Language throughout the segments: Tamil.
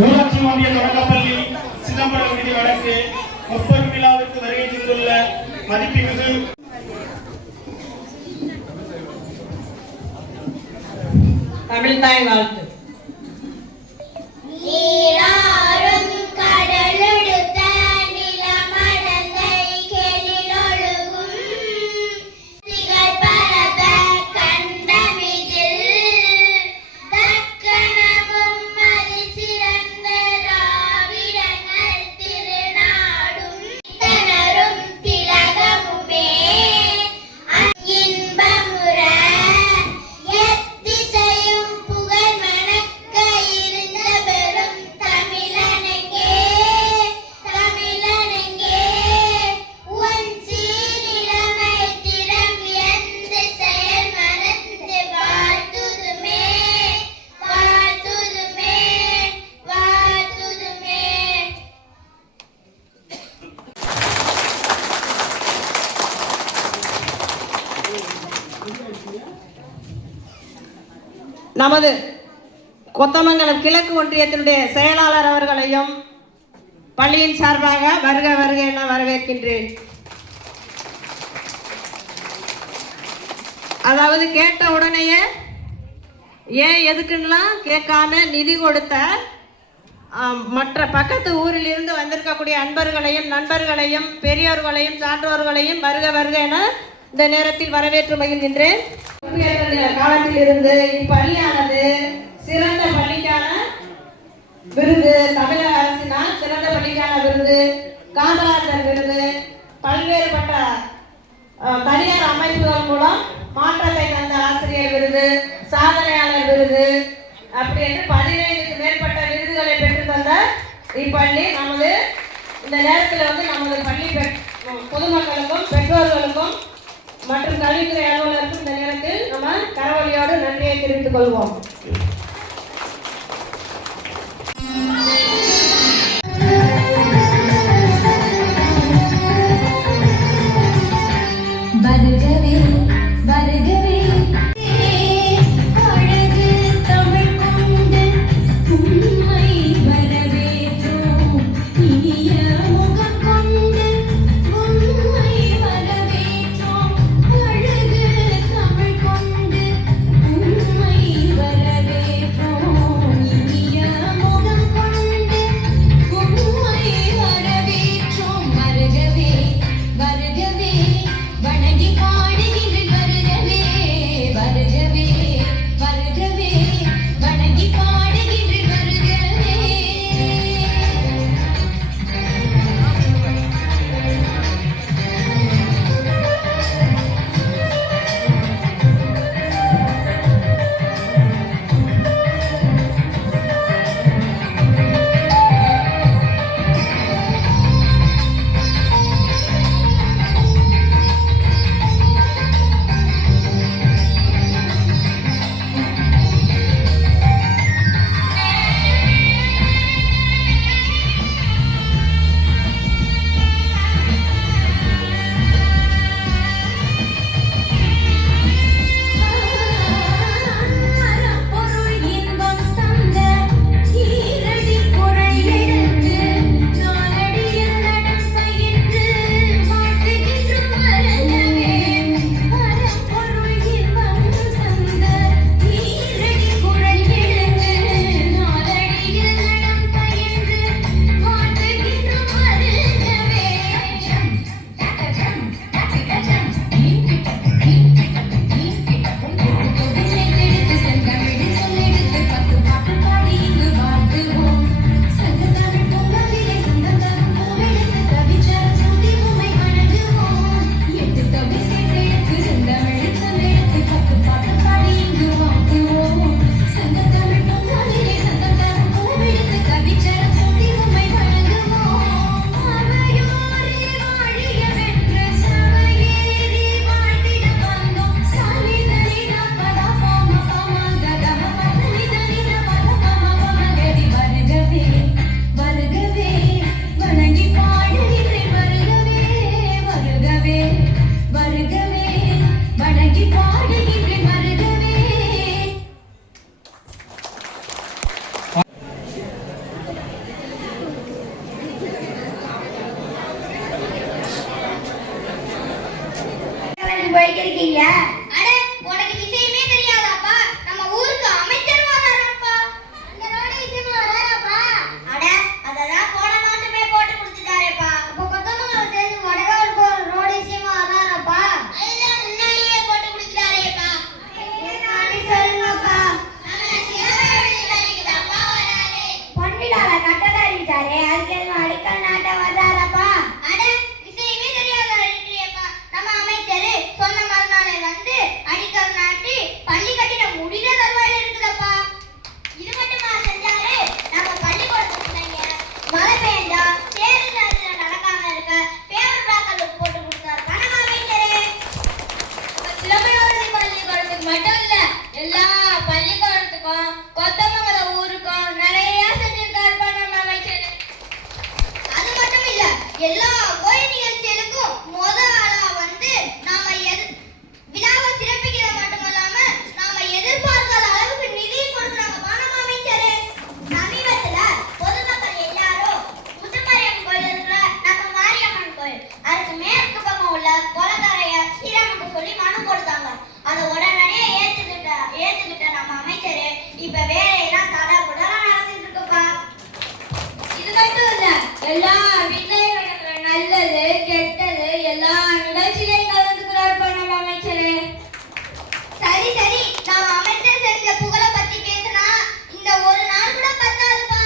ஊராட்சி ஒன்றிய தொடக்கப்பள்ளி சிதம்பரம் விடுதி வழக்கு ஒப்பர் விழாவிற்கு வருகை தந்துள்ள மதிப்புமிகு தமிழ்தாய் வாழ்த்து. நமது கொத்தமங்கலம் கிழக்கு ஒன்றியத்தினுடைய செயலாளர் அவர்களையும் பள்ளியின் சார்பாக வருக வருக என வரவேற்கின்றேன். அதாவது கேட்ட உடனேயே ஏன் எதுக்குன்னெலாம் கேட்காம நிதி கொடுத்த மற்ற பக்கத்து ஊரில் இருந்து வந்திருக்கக்கூடிய அன்பர்களையும் நண்பர்களையும் பெரியோர்களையும் சான்றோர்களையும் வருக வருக என இந்த நேரத்தில் வரவேற்று மகிழ்கின்றேன். காலத்தில் இருந்து இப்பள்ளியானது சிறந்த பள்ளிக்கான விருது, தமிழக அரசினால் சிறந்த பள்ளிக்கான விருது, காமராஜர் விருது, பல்வேறுபட்ட தனியார் அமைப்புகள் மூலம் மாற்றத்தை தந்த ஆசிரியர் விருது, சாதனையாளர் விருது அப்படி என்று 15க்கு மேற்பட்ட விருதுகளை பெற்று தந்த இப்பள்ளி நமது இந்த நேரத்தில் நமது பள்ளி பொதுமக்களுக்கும் பெற்றோர்களுக்கும் மற்றும் கல்வித்துறை அலுவலருக்கும் இந்த நேரத்தில் நம்ம கரவொலியோடு நன்றியை தெரிவித்துக் கொள்வோம். But எல்லா பள்ளிக்கூடத்துக்கும் கொத்தமங்கலம் ஊருக்கும் நிறைய செஞ்சிருக்காருப்பா நம்ம அமைச்சர். அது மட்டும் இல்ல, எல்லா கோயில் நிகழ்ச்சிகளுக்கும் முதலா வந்து நாம விழாவை சிறப்பிக்கிறது மட்டுமல்லாம நாம எதிர்பார்க்காத அளவுக்கு நிதியும் கொடுக்குறாங்கப்பா நம்ம அமைச்சர். சமீபத்துல பொதுமக்கள் எல்லாரும் முத்துமாரியம்மன் கோயில் இருக்கிற நம்ம மாரியம்மன் கோயில் அதுக்கு மேற்கு பக்கம் உள்ள கொலக்கரைய ஸ்ரீராமுக்கு சொல்லி மனு கொடுத்தாங்க. அதை உடனடியே ஏத்துக்கிட்ட நம்ம அமைச்சர் இப்ப வேலையெல்லாம் தடபுடலா நடந்துட்டு இருக்குப்பா. இது மட்டும் இல்ல, எல்லா வீட்லயும் நடக்கிற நல்லது கெட்டது எல்லா நிகழ்ச்சியிலையும் கலந்துக்கிறாருப்பா நம்ம அமைச்சர். சரி சரி, நாம அமைச்சர் செஞ்ச புகழை பத்தி பேசினா இந்த ஒரு நாள் கூட பத்தாதுப்பா.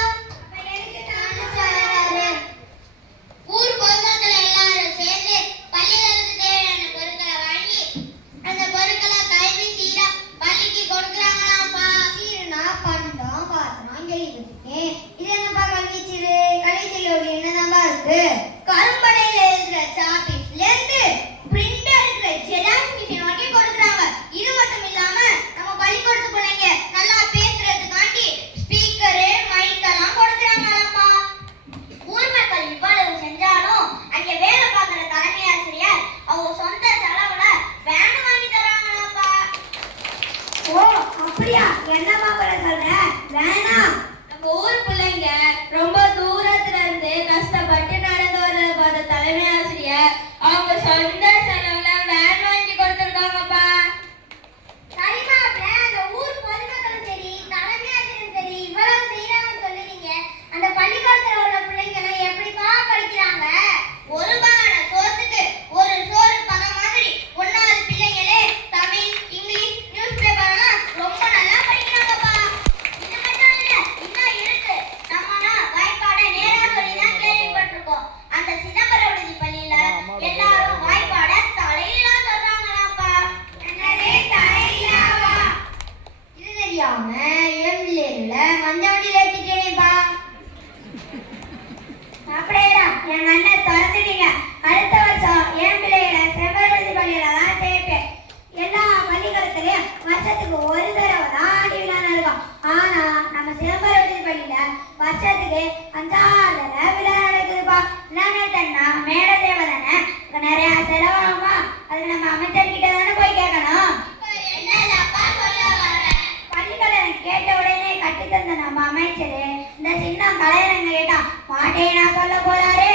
ஊர் பொதுமக்கள் எல்லாரும் சேர்ந்து பள்ளிகளுக்கு தேவையான பொருட்களை வாங்கி அந்த பொருட்களை கல்வி சீரா பள்ளிக்கு கொடுக்குறாங்களாம்ப்பா. சீருனா பண்டம் பாத்திரம் எழுதிருக்கே. இது என்னப்பா கல்வி சீரு? கல்வி சீரோட என்னதான்பா இருக்கு? கரும்படையில இருக்கிற சாப்பீஸ்ல இருந்து பிரிண்டர் இருக்கிற ஜெராக்ஸ் மிஷின் வரைக்கும் கொடுக்குறாங்க. இது மட்டும் இல்லாம நம்ம பள்ளிக்கூடத்து பிள்ளைங்க நல்லா பேசுறதுக்காண்டி ஸ்பீக்கரு மைக்கெல்லாம் கொடுக்குறாங்களாம்ப்பா. ஊர் மக்கள் இவ்வளவு செஞ்சாலும் அங்க வேலை பார்க்குற தலைமை ஆசிரியர் அவங்க சொந்த செலவுல வேன் வாங்கி தராங்களாப்பா. ஓ அப்படியா? என்னப்பா சொல்ற? வேணா நம்ம ஊர் பிள்ளைங்க ரொம்ப தூரத்துல இருந்து கஷ்டப்பட்டு நடந்து வர்றத பார்த்த தலைமை ஆசிரியர் அவங்க சொந்த செலவுல வேன் வாங்கி கொடுத்துருக்காங்கப்பா. சரிமா, அந்த ஊர் பொதுமக்களும் சரி தலைமை ஆசிரியரும் சரி இவ்வளவு செய்யறாங்கன்னு சொல்லுறீங்க. அந்த பள்ளிக்கூடத்துல உள்ள பிள்ளைங்க எப்படிப்பா படிக்கிறாங்க? ஒரு பாட சோத்துக்கு ஒரு சோறு பதம் மாதிரி ஒன்னாவது பிள்ளைங்களே தமிழ் இங்கிலீஷ் நியூஸ் பேப்பர்லாம் ரொம்ப நல்லா படிக்கிறாங்கப்பா. இது மட்டும் இல்ல, இன்னும் இருக்கு. நம்ம வாய்ப்பாடை நேரா சொல்லிதான் கேள்விப்பட்டிருக்கோம். அந்த சிதம்பரம் விடுதி பள்ளியில எல்லாரும் வாய்ப்பாடை தலையிலா சொல்றாங்களாப்பா. என்னதே தலையிலாவா? இது தெரியாம எம்லேல மஞ்சவண்டியில ஏத்திட்டேனேப்பா. அப்படியேதான் என் அண்ணன் திறந்துட்டீங்க. அடுத்த வருஷம் என் பிள்ளைகளை செவ்வரதி பள்ளியில தான் சேர்ப்பேன். எல்லா பள்ளிக்கூடத்துலயும் வருஷத்துக்கு ஒரு தடவை தான் ஆண்டு விழா நடக்கும். ஆனா நம்ம சிதம்பரவதி பள்ளியில வருஷத்துக்கு 5-6 தடவை விழா நடக்குதுப்பா. என்னன்னா மேட தேவை தானே, நிறைய செலவாகுமா? அது நம்ம அமைச்சர்கிட்ட தானே போய் கேட்கணும். பள்ளிக்கூடம் கேட்ட உடனே கட்டி தந்த நம்ம அமைச்சர் இந்த சின்ன கலைஞங்க கேட்டா மாட்டேனா சொல்ல போறாரு.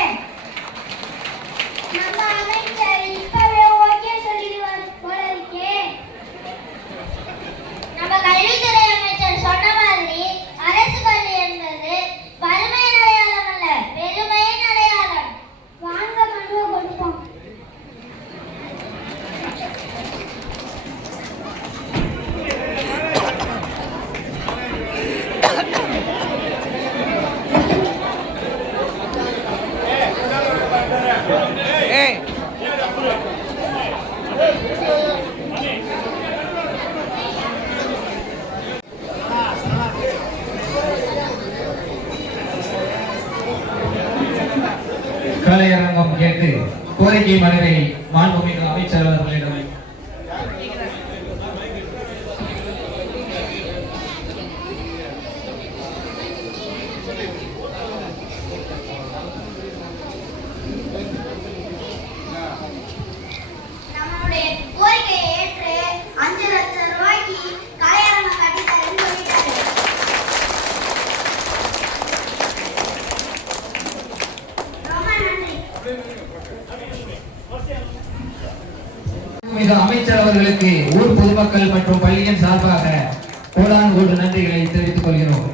நம்ம அமைச்சர் இப்பவே ஓகே சொல்லிடுவாரு போல இருக்கே. நம்ம கல்வித்துறை அமைச்சர் சொன்ன மாதிரி அரசு பள்ளி என்பது வறுமையின் அடையாளம் அல்ல, பெருமையின் அடையாளம். வாங்க மனுவை கொடுப்போம். கலையரங்கம் கேட்டு கோரிக்கை மனுவை மாண்புமிகு அமைச்சர் அவர்களிடம் நம்மளுடைய கோரிக்கையை ஏற்று 5 லட்சம் ரூபாய்க்கு கலையரங்கம் கட்டித்தரேன்னு சொல்லிட்டாரு. ரொம்ப நன்றி. மிக அமைச்சர் அவர்களுக்கு ஊர் பொதுமக்கள் மற்றும் பள்ளியின் சார்பாக கோடான் கோடு நன்றிகளை தெரிவித்துக் கொள்கிறோம்.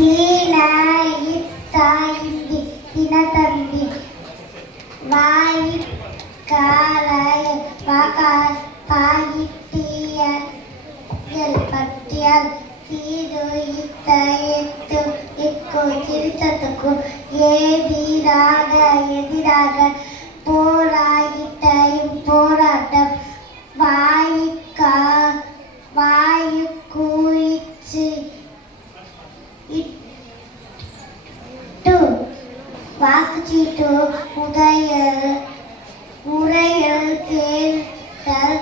தீனாயித்தாயிந்தி தினதம்பி வாயி காலாய பாயிட்டிய பட்டியல் தீரு இத்தையத்து இக்கு திருத்தத்துக்கு எதிராக போராயிட்டையும் போராட்டம் வாயு கூயிச்சு இட்டு வாக்குச்சீட்டு முறையில் தேர்தல்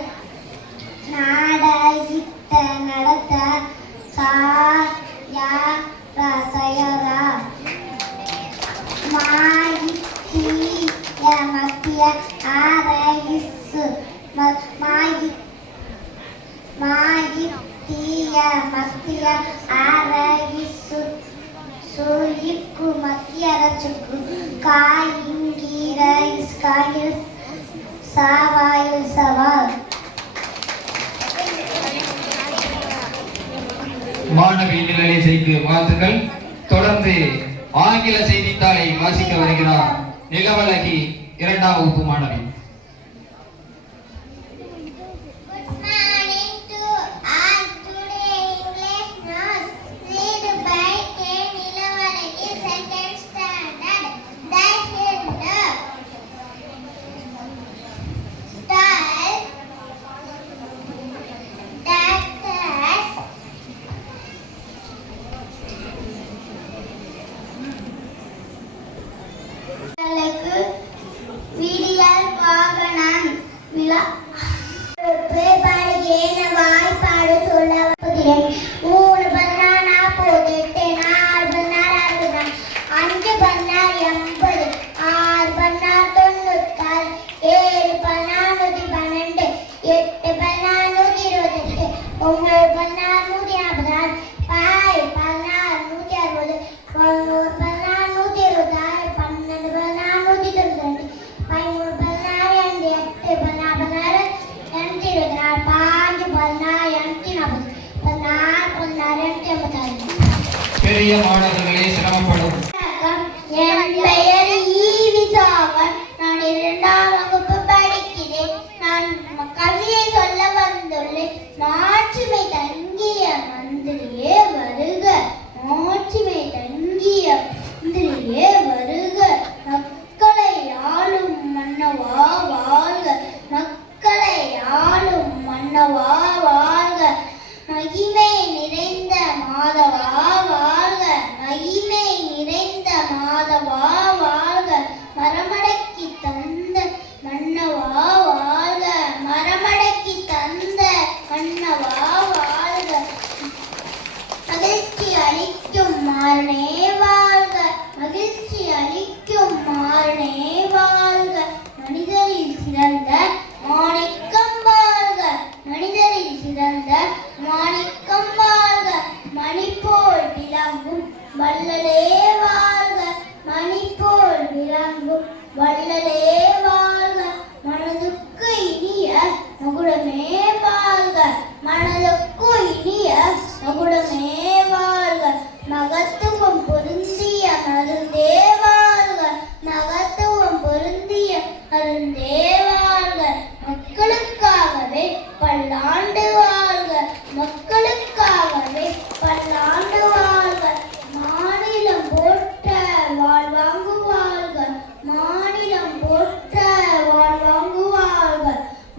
நாடகிட்ட நடத்த தயாரா மத்திய அரசு மத்திய அரசு மத்திய அரசுக்கு காய்கிற சவால். மாணவி நிலையைக்கு வாழ்த்துக்கள். தொடர்ந்து ஆங்கில செய்தித்தாளை வாசிக்க வருகிறார் நிலவழகி 2ஆம் வகுப்பு மாணவி. பெரிய மாணவர்களே சிரமப்படும். என் பெயர் ஈவிசாவன். நான் 2ஆம் வகுப்பு படிக்கிறேன். நான் கவிதை சொல்ல வந்துள்ளேன். மாட்சிமை தங்கிய மந்திரியே வருக, மாட்சிமை தங்கிய மந்திரியே வருக, மக்களை ஆளும் மன்னவா வாழ்க, மக்களை ஆளும் மன்னவா வாழ்க, மகிமை நிறைந்த மாதவா வாழ்க, மகிமை நிறைந்த மாதவா வாழ்க, மரமடக்கி தந்த மன்னவா வாழ்க, மரமடக்கி தந்த மன்னவா வாழ்க, மகிழ்ச்சி அளிக்கும் மாறனே வாழ்க, மகிழ்ச்சி அளிக்கும் மாறனே வாழ்க, மனிதரில் சிறந்த மாணிக்கம் வாழ்க, மனிதரில் சிறந்த மாணிக்கம் வாழ்க, மணிப்போல் விளங்கும் வள்ளலே வாழ்க, மணிப்போல் விளங்கும் வள்ளலே வாழ்க, மனதுக்கு இனிய மகுடமே வாழ்க, மனதுக்கு இனிய மகுடமே வாழ்க, மகத்துவம் பொருந்திய மருந்தே வாழ்க, மகத்துவம் பொருந்திய மருந்தே வாழ்க, மக்களுக்காகவே பல்லாண்டு வாழ்க, மக்களுக்காகவே பல்லாண்டு வாழ்க, மாநிலம் போற்ற வாழ்வாங்கு வாழ்க, மாநிலம் போற்ற வாழ்வாங்கு வாழ்க,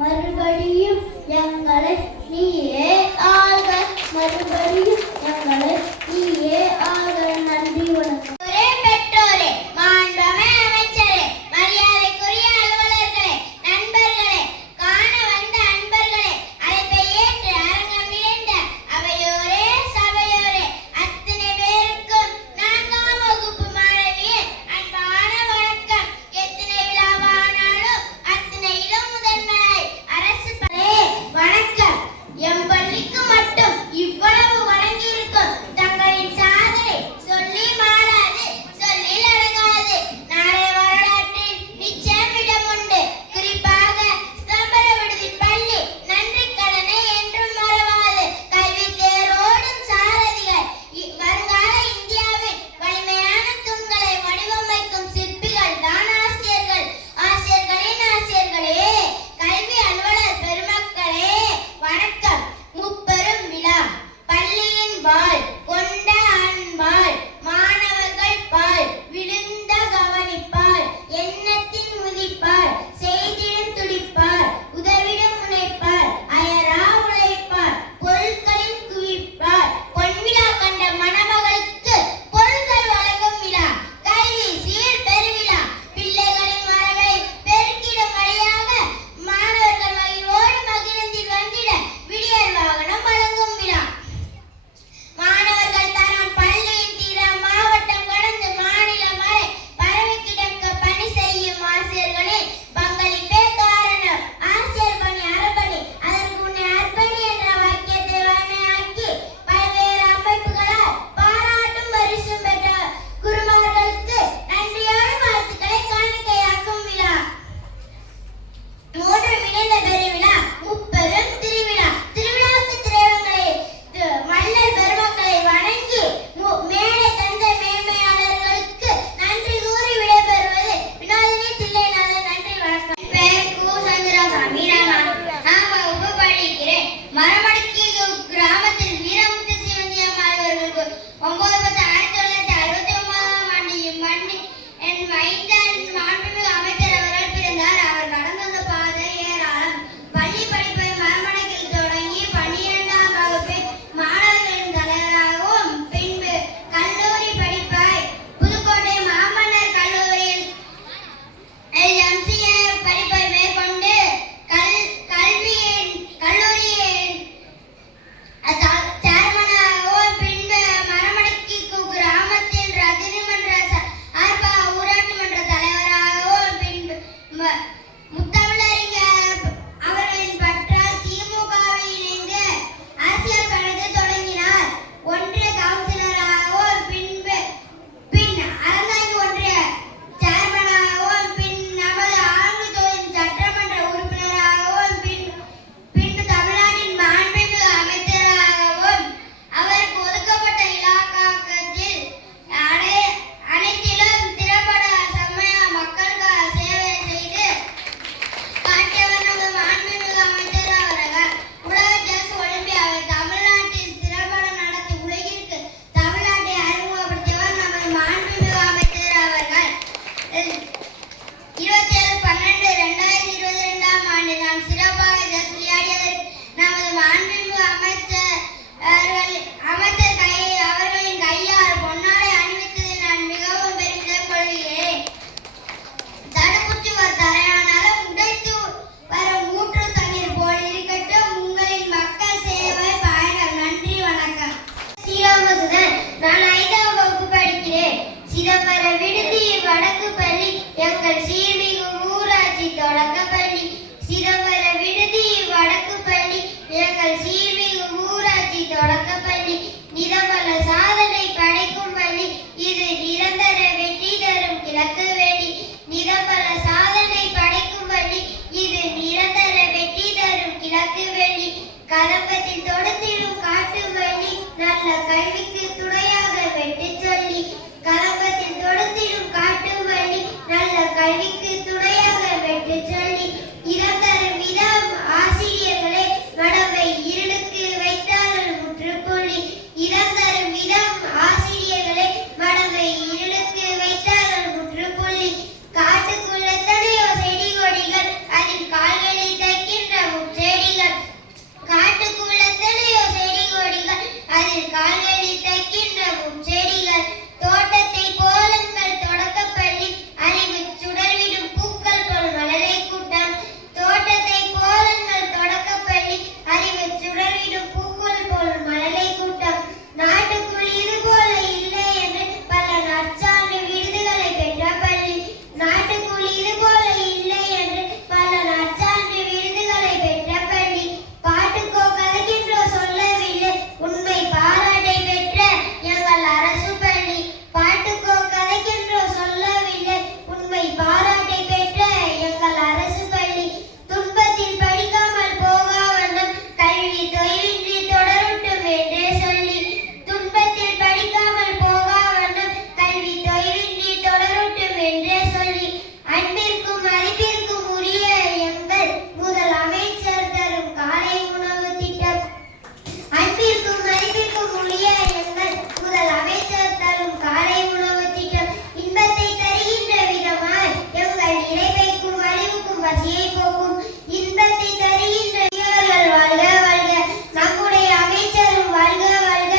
மறுபடியும் எங்களை நீயே ஆள்க, மறுபடியும் எங்களை நீயே ஆள்க. நன்றி, வணக்கம். பெற்றோரே, மாண்புமிகு அமைச்சரே, மரியாதைக்குரிய அலுவலர்களே, நண்பர்களே, காண வந்த அன்பர்களே, அழைப்பை ஏற்று அரங்கம் நிறைந்த அவையோரே, சபையோரே, அத்தனை பேருக்கும் 4ஆம் வகுப்பு மாணவியின் அன்பான வணக்கம். எத்தனை விழாவானாலும் அத்தனை இடம் முதன்மை அரசு வணக்கம். எம் பள்ளிக்கு மட்டும் இவ்வளவு வழங்கியிருக்கும் தங்களின் சாதனை சொல்லி மாறாது. மதுசூதன். நான் 5ஆம் வகுப்பு படிக்கிறேன். சிதம்பரம் விடுதி வடக்கு பள்ளி எங்கள் சீர்மிகு ஊராட்சி தொடக்கப்பள்ளி. சிதம்பரம் விடுதி வடக்கு பள்ளி எங்கள் சீர்மிகு ஊராட்சி தொடக்கப்பள்ளி. நிதம்பல சாதனை படைக்கும் பள்ளி இது நிரந்தர வெற்றி தரும் கிழக்கு வேலி. நிதம்பல சாதனை படைக்கும் பள்ளி இது நிரந்தர வெற்றி தரும் கிழக்கு வேலி. கதம்பத்தில் தொடுத்திடும் காட்டு வள்ளி நல்ல கல்விக்கு துணையாக வெட்டு சொல்லி. கதம்பத்தில் தொடுத்திடும் காட்டு வள்ளி நல்ல கல்விக்கு துணையாக வெட்டு சொல்லி. இறந்தரும் விதம் ஆசிரியர்களே மடமை இருளுக்கு வைத்தார்கள் முற்றுப்புள்ளி. இறந்தரும் விதம் ஆசிரியர்களே மடமை இருளுக்கு வைத்தார்கள் முற்றுப்புள்ளி. காட்டுக்குள்ள எத்தனையோ செடி கொடிகள் அதில் கால்களை தைக்கின்ற முச்செடிகள். காட்டுக்குள்ள எத்தனையோ செடி கொடிகள் அதில் கால்களை தைக்கின்ற முச்செடிகள். தோட்டத்தை போலங்கள் தொடக்கப்பள்ளி அறிவு சுடர்விடும் பூக்கள் போல் மலரை கூட்டம். தோட்டத்தை போலங்கள் தொடக்கப்பள்ளி அறிவு சுடர்விடும் பூக்கள் போல் மலரை கூட்டம். நாட்டுக்குள் இது போல இல்லை என்று பல நற்சான்று விருதுகளை பெற்ற பள்ளி. நாட்டுக்குள் இது போல இல்லை என்று பல நற்சான்று விருதுகளை பெற்ற பள்ளி. பாட்டுக்கோ கதைக்கின்றோ சொல்லவில்லை உண்மை பாராட்டை பெற்ற எங்கள் அரசு பள்ளி. பாட்டுக்கோ கதைக்கின்றோ சொல்லவில்லை உண்மை பாராட்டை பெற்ற எங்கள் அரசு பள்ளி. துன்பத்தில் படிக்காமல் போகா வண்ணம் கல்வி தொய்வின்றி தொடரட்டும் என்றே சொல்லி. துன்பத்தில் படிக்காமல் போகா வண்ணம் கல்வி தொய்வின்றி தொடரட்டும் என்றே சொல்லி. அன்பிற்கும் மதிப்பிற்கும் உரிய எங்கள் முதல் அமைச்சர் தரும் காலை உணவு திட்டம். அன்பிற்கும் மதிப்பிற்கும் உரிய எங்கள் முதல் அமைச்சர் தரும் காலை உணவு திட்டம். இன்பத்தை தருகின்ற விதமாய் எங்கள் இறைவைக்கும் அழிவுக்கும் பசியை போக்கும். இன்பத்தை தருகின்ற இவர்கள் வாழ்க வாழ்க. நம்முடைய அமைச்சரும் வாழ்க வாழ்க.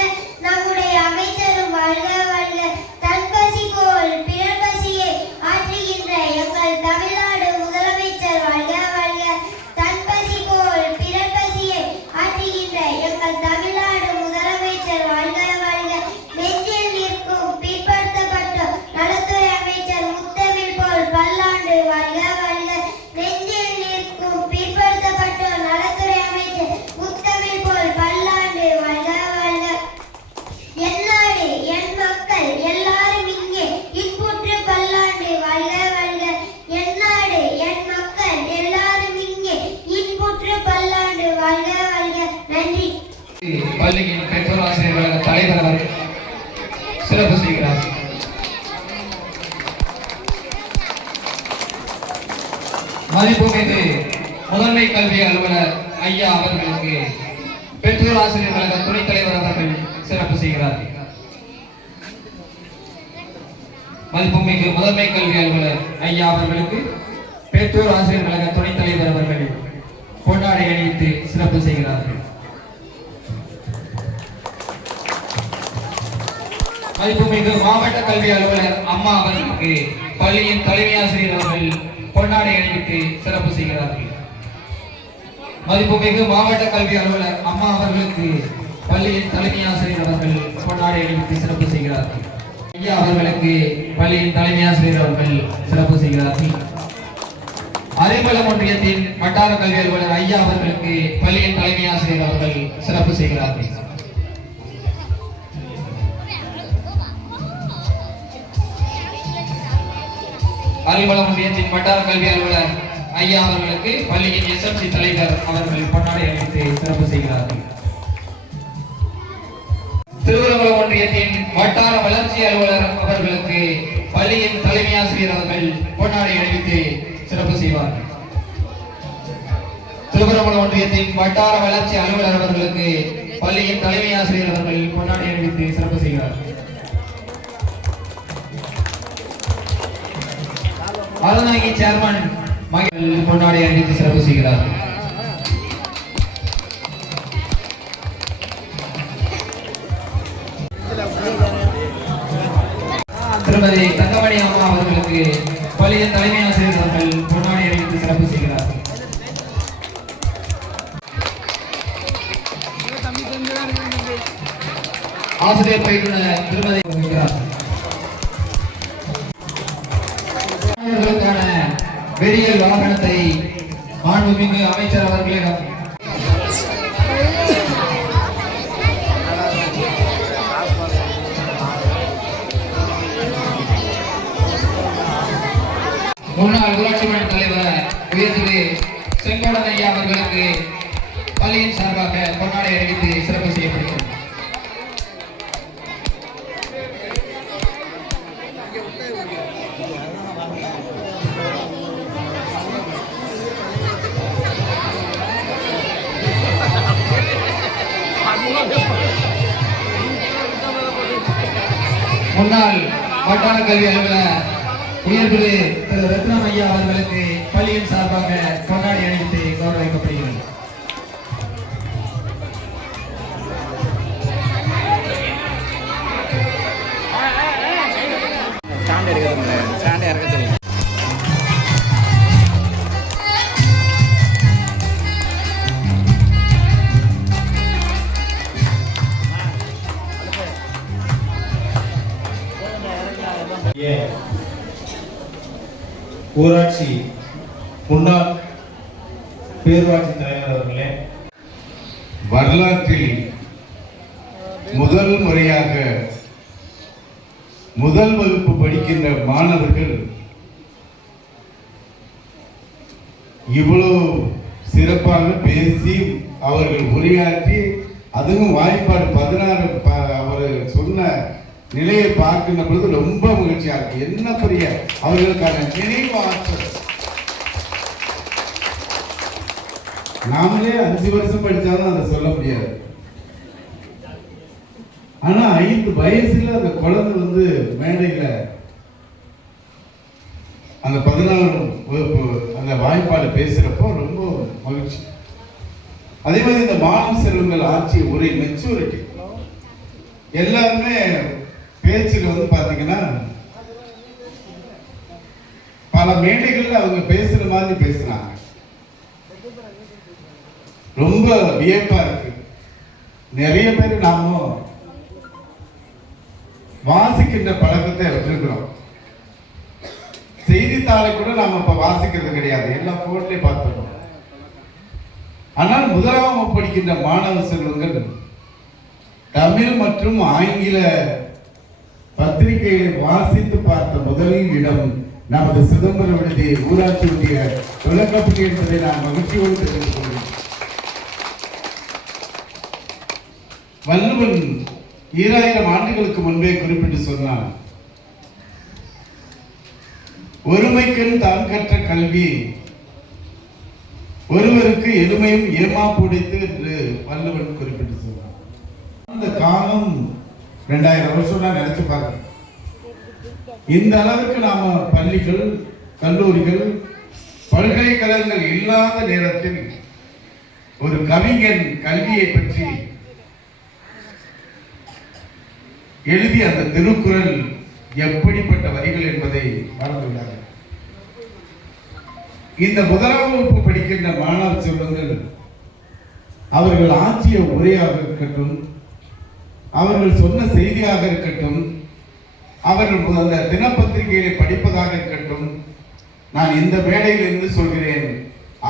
நம்முடைய அமைச்சரும் வாழ்க வாழ்க. தன் பசி போல் பிறர் பசியை ஆற்றுகின்ற எங்கள் தமிழ்நாடு முதலமைச்சர் வாழ்க வாழ்க. தன் பசி போல் பிறர் பசியை ஆற்றுகின்ற எங்கள் தமிழ்நாடு முதலமைச்சர் வாழ்க வாழ்க. நெஞ்சில் நிற்கும் பிற்படுத்தப்பட்ட நலத்துறை அமைச்சர் முத்தமிழ் போல் பல்லாண்டு வாழ்க வாழ்க. நெஞ்சில் நிற்கும் பிற்படுத்தப்பட்ட நலத்துறை அமைச்சர் முத்தமிழ் போல் பல்லாண்டு வாழ்க வாழ்க. என் நாடு என் மக்கள் எல்லாரும் இங்கே இன்புற்று பல்லாண்டு வாழ்க வாழ்க. என் நாடு என் மக்கள் எல்லாரும் இங்கே இன்புற்று பல்லாண்டு வாழ்க வாழ்க. நன்றி. பள்ளியின் பெற்றோர் ஆசிரியர் கழக தலைவர் அவர் சிறப்பு செய்கிறார். மதிப்புமிகு முதன்மை கல்வி அலுவலர் ஐயா அவர்களுக்கு பெற்றோர் ஆசிரியர் கழக துணைத் தலைவர் அவர்கள் சிறப்பு செய்கிறார். மதிப்புமிகு முதன்மை கல்வி அலுவலர் ஐயா அவர்களுக்கு பெற்றோர் ஆசிரியர் கழக துணைத் தலைவர் அவர்கள் கொண்டாடை அணிவித்து சிறப்பு செய்கிறார்கள். மதிப்புமிகு மாவட்ட கல்வி அலுவலர் அம்மா அவர்களுக்கு பள்ளியின் தலைமை ஆசிரியர் அவர்கள் பொன்னாடை அணிவித்து சிறப்பு செய்கிறார்கள். மதிப்புமிகு மாவட்ட கல்வி அலுவலர் அம்மா அவர்களுக்கு பள்ளியின் தலைமை ஆசிரியர் அவர்கள் பொன்னாடை அணிவித்து சிறப்பு செய்கிறார்கள். ஐயா அவர்களுக்கு பள்ளியின் தலைமை ஆசிரியர் அவர்கள் சிறப்பு செய்கிறார்கள். அரிமளம் ஒன்றியத்தின் வட்டார கல்வி அலுவலர் ஐயா அவர்களுக்கு பள்ளியின் தலைமை ஆசிரியர் அவர்கள் சிறப்பு செய்கிறார்கள். அரிமளம் ஒன்றியத்தின் வட்டார கல்வி அலுவலர் ஐயா அவர்களுக்கு பள்ளியின் SMC தலைவர் அவர்கள் பொன்னாடை அணிவித்து சிறப்பு செய்கிறார்கள். திருவரங்குளம் ஒன்றியத்தின் வட்டார வளர்ச்சி அலுவலர் அவர்களுக்கு பள்ளியின் தலைமை ஆசிரியர் அவர்கள் பொன்னாடை அணிவித்து சிறப்பு செய்வார்கள். திருவரங்குளம் ஒன்றியத்தின் வட்டார வளர்ச்சி அலுவலர் அவர்களுக்கு பள்ளியின் தலைமை ஆசிரியர் அவர்கள் பொன்னாடை அணிவித்து சிறப்பு செய்கிறார்கள். அறநாயகி சேர்மன் மகள் பொன்னாடை அணிவித்து சிறப்பு செய்கிறார்கள். திருமதி தங்கமணி அம்மா அவர்களுக்கு பள்ளியின் தலைமை ஆசிரியர் அவர்கள் பொன்னாடை அணிவித்து சிறப்பு செய்கிறார்கள். ஆசிரியர் பயிற்றுனர் திருமதி மாணவர்களுக்கான வெறியியல் வாகனத்தை மாண்புமிகு அமைச்சர் அவர்களிடம் முன்னாள் ஊராட்சி மன்ற தலைவர் உயர் திரு செங்கோடன் ஐயா அவர்களுக்கு பள்ளியின் சார்பாக பொன்னாடை அறிவித்து சிறப்பு செய்யப்படுகிறது. முன்னாள் வட்டார கல்வி அலுவலர் உயர் திரு ரத்னம் ஐயா அவர்களுக்கு பள்ளியின் சார்பாக கொண்டாடி அணிவித்து கௌரவிக்கப்படுகிறது. ஊராட்சி முன்னாள் பேரூராட்சி தலைவர் அவர்களே, வரலாற்றில் முதல் முறையாக முதல் வகுப்பு படிக்கின்ற மாணவர்கள் இவ்வளவு சிறப்பாக பேசி அவர்கள் உரையாற்றி, அதுவும் வாய்ப்பாடு 16 அவர் சொன்ன நிலையை பார்க்கின்ற பொழுது ரொம்ப மகிழ்ச்சியா இருக்கு. என்ன பெரிய அவர்களுக்கான நினைவு ஆற்றல். நாமளே 5 வருஷம் படிச்சாலும் அதை சொல்ல முடியாது. ஆனா 5 வயசுல அந்த குழந்தை மேடையில அந்த 14 வகுப்பு அந்த வாய்ப்பாடு பேசுறப்போ ரொம்ப மகிழ்ச்சி. அதே மாதிரி இந்த மாணவ செல்வங்கள் ஆட்சி ஒரு மெச்சூரிட்டி. எல்லாருமே பேச்சுல பாத்தீங்கன்னா பல மேடைகள்ல அவங்க பேசுற மாதிரி பேசுறாங்க. ரொம்ப வியப்பா இருக்கு. நிறைய பேர் நாம வாசிக்கின்ற பழக்கத்தை வச்சிருக்கிறோம். செய்தித்தாளை கூட நாம இப்ப வாசிக்கிறது கிடையாது, எல்லா போன்லயும் பார்த்துட்டோம். ஆனால் முதலாம் படிக்கின்ற மாணவ செல்வங்கள் தமிழ் மற்றும் ஆங்கில பத்திரிகைகளை வாசித்து பார்த்த முதல் இடம் நமது சிதம்பரம் விடுதி ஊராட்சி ஒன்றிய தொடக்கப்பள்ளி என்பதை நான் மகிழ்ச்சியோடு தெரிந்து கொள்கிறேன். வள்ளுவன் 2000 ஆண்டுகளுக்கு முன்பே குறிப்பிட்டு சொன்னான், ஒருமைக்கென் தான் கற்ற கல்வி ஒருவருக்கு எளிமையும் ஏமாப்புடைத்து என்று வள்ளுவன் குறிப்பிட்டு சொன்னான். அந்த காலம் 2000 வருஷம் தான் நினைச்சு பாருங்க. இந்த அளவுக்கு நாம பள்ளிகள், கல்லூரிகள், பல்கலைக்கழகங்கள் இல்லாத நேரத்தில் ஒரு கவிஞன் கல்வியை பற்றி எழுதிய அந்த திருக்குறள் எப்படிப்பட்ட வரிகள் என்பதை மறந்துள்ளார்கள். இந்த முதலாம் வகுப்பு படிக்கின்ற மாணவ செல்வங்கள் அவர்கள் ஆட்சிய உரையாக இருக்கட்டும், அவர்கள் சொன்ன செய்தியாக இருக்கட்டும், அவர்கள் அந்த தினப்பத்திரிகைகளை படிப்பதாக இருக்கட்டும், நான் இந்த மேடையில் இருந்து சொல்கிறேன்,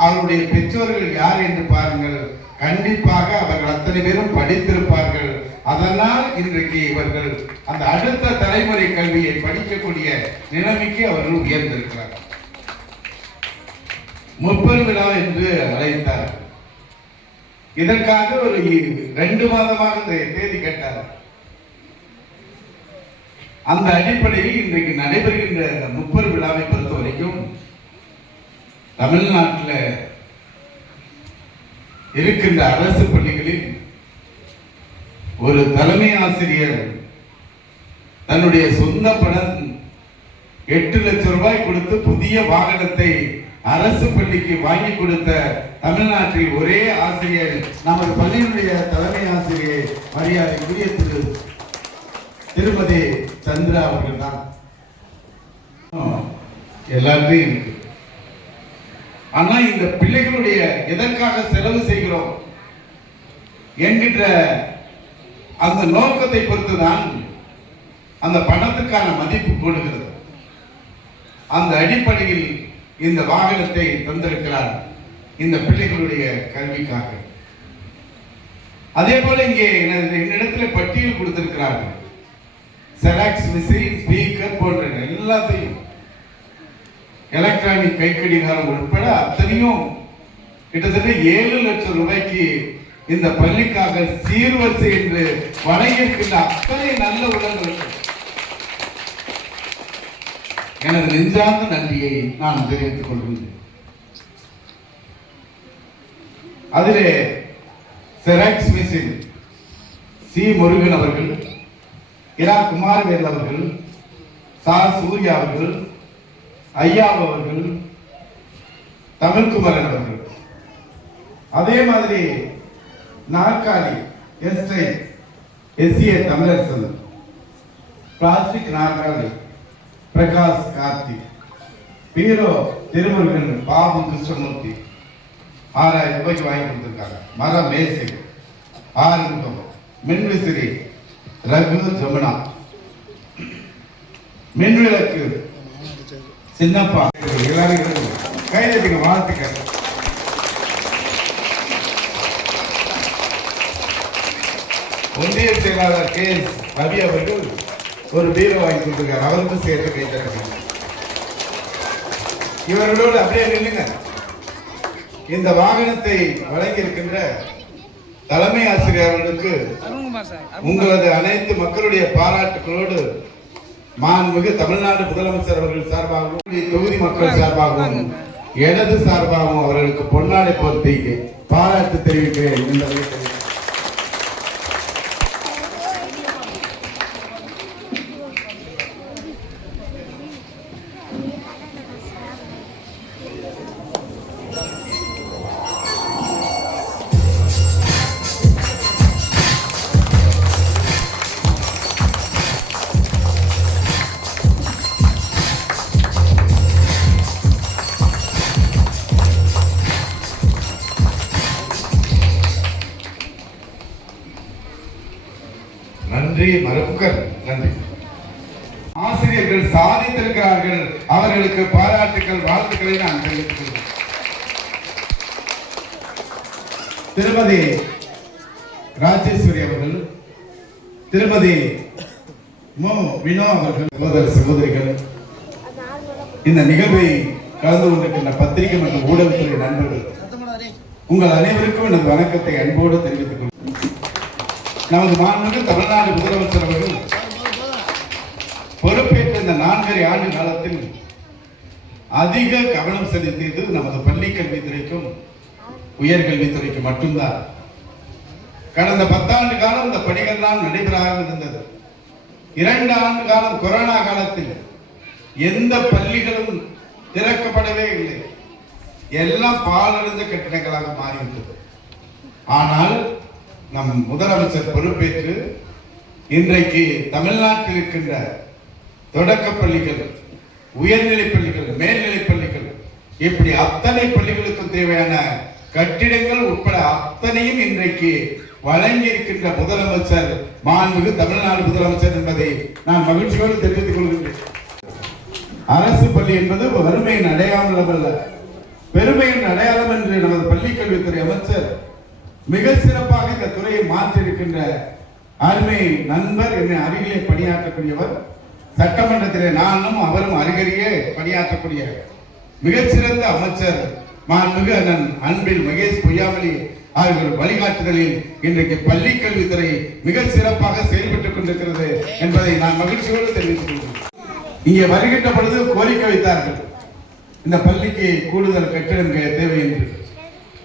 அவருடைய பெற்றோர்கள் யார் என்று பாருங்கள். கண்டிப்பாக அவர்கள் அத்தனை பேரும் படித்திருப்பார்கள். அதனால் இன்றைக்கு இவர்கள் அந்த அடுத்த தலைமுறை கல்வியை படிக்கக்கூடிய நிலைமைக்கு அவர்கள் உயர்ந்திருக்கிறார்கள். முப்பெரும் விழா என்று அழைத்தார். இதற்காக ஒரு 2 மாதமாக தேதி கேட்டார். அந்த அடிப்படையில் இன்றைக்கு நடைபெறுகின்ற இந்த முப்பெரும் விழாவை பொறுத்த வரைக்கும் தமிழ்நாட்டில் இருக்கின்ற அரசு பள்ளிகளில் ஒரு தலைமை ஆசிரியர் தன்னுடைய சொந்த பணம் 8 லட்சம் ரூபாய் கொடுத்து புதிய வாகனத்தை அரசு பள்ளிக்கு வாங்கி கொடுத்த தமிழ்நாட்டில் ஒரே ஆசிரியர் நமது பள்ளியினுடைய தலைமை ஆசிரியர் மரியாதைக்குரிய திருமதி சந்திரா அவர்கள் தான். எல்லாத்தையும் இருக்கு. ஆனா இந்த பிள்ளைகளுடைய எதற்காக செலவு செய்கிறோம் என்கின்ற அந்த நோக்கத்தை பொறுத்துதான் அந்த பணத்துக்கான மதிப்பு கூடுகிறது. அந்த அடிப்படையில் இந்த வாகனத்தை தந்திருக்கிறார் இந்த பிள்ளைகளுடைய கல்விக்காக. அதே போல இங்கே என்னிடத்தில் பட்டியல் கொடுத்திருக்கிறார்கள். செராக்ஸ் மிஷின், ஸ்பீக்கர் போன்ற எல்லாத்தையும், எலக்ட்ரானிக் கைக்கடிகாரம் உட்பட அத்தனையும் கிட்டத்தட்ட 7 லட்சம் ரூபாய்க்கு இந்த பள்ளிக்காக சீர்வரிசை என்று வழங்கியிருக்கின்ற அத்தனை நல்ல உள்ளங்களுக்கு எனது நெஞ்சார்ந்த நன்றியை நான் தெரிவித்துக் கொள்கிறேன். அதிலே செராக்ஸ் மிஷின் சி முருகன் அவர்கள், இரா குமாரவேல் அவர்கள், சா சூர்யா அவர்கள், ஐயா அவர்கள், தமிழ்குமரன் அவர்கள். அதே மாதிரி நாற்காலி எஸ்ஏ தமிழரசன், பிளாஸ்டிக் நாற்காலி பிரகாஷ் கார்த்திக், பீரோ திருமுருகன் பாபு கிருஷ்ணமூர்த்தி 6000 ரூபாய்க்கு வாங்கி கொடுத்திருக்காங்க. மர மேசை ஆறுமுகம், மின்விசிறி ரகு ஜமுனா, மின்விளக்கு சின்னப்பா. எல்லாரும் கைதட்டுங்க, வாழ்த்துக்கள். ஒன்றிய செயலாளர் கே ரவி அவர்கள் ஒரு பீரோ வாங்கி கொடுத்திருக்காரு. அவருக்கும் சேர்த்து கைதட்டுங்க. இவர்களோடு அப்படியே நில்லுங்க. இந்த வாகனத்தை வழங்கி இருக்கின்ற தலைமை ஆசிரியர்களுக்கு உங்களது அனைத்து மக்களுடைய பாராட்டுகளோடு மாண்புமிகு தமிழ்நாடு முதலமைச்சர் அவர்கள் சார்பாகவும் தொகுதி மக்கள் சார்பாகவும் எனது சார்பாகவும் அவர்களுக்கு பொன்னாடை போர்த்தி பாராட்டு தெரிவிக்கிறேன் என்பதை நன்றி. மறுப்புகள் நன்றி. ஆசிரியர்கள் சாதித்திருக்கிறார்கள். அவர்களுக்கு பாராட்டுக்கள், வாழ்த்துக்களை நான் தெரிவித்துக் கொள்கிறேன். திருமதி ராஜேஸ்வரி அவர்கள், திருமதி மு வினோ அவர்கள், சகோதர சகோதரிகள், இந்த நிகழ்வை கலந்து கொண்டிருக்கின்ற பத்திரிகை மற்றும் ஊடகத்துறை நண்பர்கள், உங்கள் அனைவருக்கும் எனது வணக்கத்தை அன்போடு தெரிவித்துக் கொள்கிறேன். நமது மாண்புமிகு தமிழ்நாடு முதலமைச்சர் அவர்கள் பொறுப்பேற்ற இந்த 4.5 ஆண்டு காலத்தில் அதிக கவனம் செலுத்தியது நமது பள்ளி கல்வித்துறைக்கும் உயர்கல்வித்துறைக்கு மட்டும்தான். கடந்த 10 ஆண்டு காலம் இந்த பணிகள் தான் நடைபெறாமல் இருந்தது. 2 ஆண்டு காலம் கொரோனா காலத்தில் எந்த பள்ளிகளும் திறக்கப்படவே இல்லை. எல்லாம் பாழடைந்த கட்டிடங்களாக மாறிவிட்டது. ஆனால் நம் முதலமைச்சர் பொறுப்பேற்று இன்றைக்கு தமிழ்நாட்டில் இருக்கின்ற தொடக்க பள்ளிகள், உயர்நிலைப் பள்ளிகள், மேல்நிலைப் பள்ளிகள், இப்படி அத்தனை பள்ளிகளுக்கும் தேவையான கட்டிடங்கள் உட்பட அத்தனையும் இன்றைக்கு வழங்கி இருக்கின்ற முதலமைச்சர் மாண்புமிகு தமிழ்நாடு முதலமைச்சர் என்பதை நான் மகிழ்ச்சியோடு தெரிவித்துக் கொள்கின்றேன். அரசு பள்ளி என்பது வறுமையின் அடையாளம் அல்ல, பெருமையின் அடையாளம் என்று நமது பள்ளி கல்வித்துறை அமைச்சர் மிக சிறப்பாக இந்த துறையை மாற்றியிருக்கின்ற அருமை நண்பர், என்னை அருகிலே பணியாற்றக்கூடியவர், சட்டமன்றத்திலே நானும் அவரும் அருகருகே பணியாற்றக்கூடிய மிகச்சிறந்த அமைச்சர் மாண்புமிகு அண்ணன் அன்பில் மகேஷ் பொய்யாமொழி அவர்கள் வழிகாட்டுதலில் இன்றைக்கு பள்ளி கல்வித்துறை மிக சிறப்பாக செயல்பட்டுக் கொண்டிருக்கிறது என்பதை நான் மகிழ்ச்சியோடு தெரிவித்துக் கொள்கிறேன். இங்கே வருகின்ற பொழுது கோரிக்கை வைத்தார்கள், இந்த பள்ளிக்கு கூடுதல் கட்டிடம் தேவை என்று.